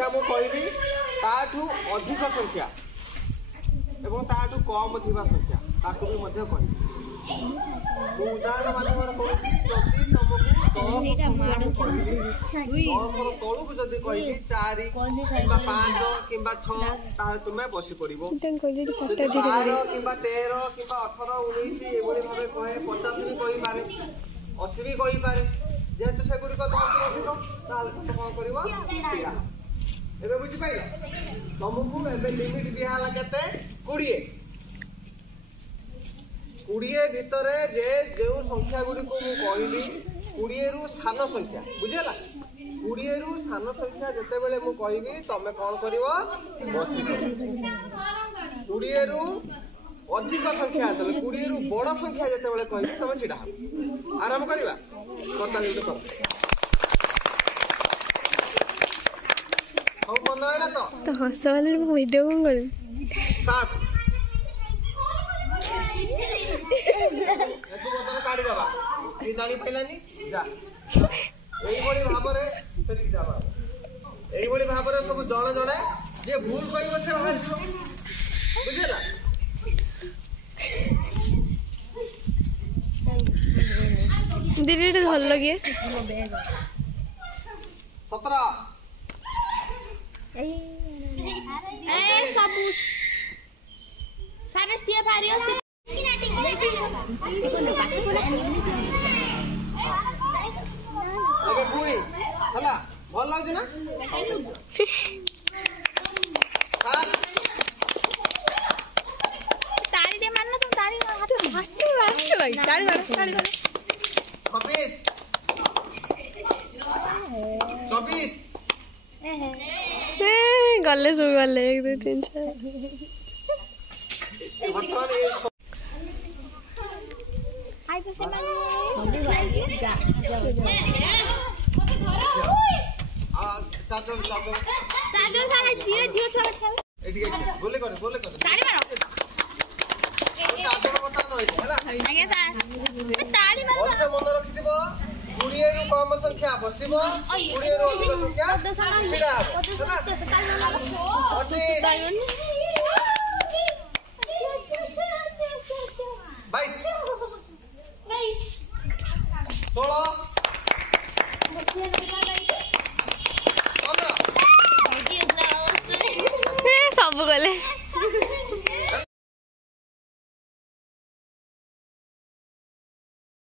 संख्या मु कहली ताठू अधिक संख्या एवं ताठू कम थिबा संख्या ताकू भी मध्य कहली उदाहरण माध्यम कहली जदि तुमको 10 तलू को जदि कहली 4 किंबा 5 किंबा 6 ताहे तुमे बसी पड़िबो 12 किंबा 13 किंबा 18 19 एभली भाबे कहे 50 भी कहि पारे 80 भी कहि पारे जेहेतु से गुडी को अधिक ताले तो कोन करबो एबे बुझि पाइला तुमको एबे लिमिट दिया हला केते 20 भीतर जे जो संख्या गुडी को मु कहली 20 रु सान संख्या बुझेला 20 रु सान संख्या जते बेले मु कहबी तमे कोन करबो बसी 20 रु अधिक संख्या तले 20 रु बड़ संख्या जते बेले कहबी तमे छिडा आराम करबा करता लियो कर हो मन रहला तो हसवाले मु वीडियो कोन करू 7 एकु बदन काढी देबा ए जानी पाइलानी जा एई बडी भाबरे सेठी जाबा एई बडी भाबरे सब जणे जणे जे भूल करिवो से बाहर जिवो बुझेला दीदी धल लगे 17 ए सबू सारे सीए भारियो से अबे पुणी हला भल लागछ ना ताली दे मारना तुम ताली हाथ अच्छा भाई ताली मारो 26 गले सब गले 1 2 3 4 आई तो से माने चादर सारे धीरे धीरे छोड़ खाओ एठी बोले कर ताली मारो चादर बता न हैला आगे सर ताली मारो और से मन रखि दिबो 20 रु कम संख्या बसिबो 20 रु अधिक संख्या छिडा हैला 25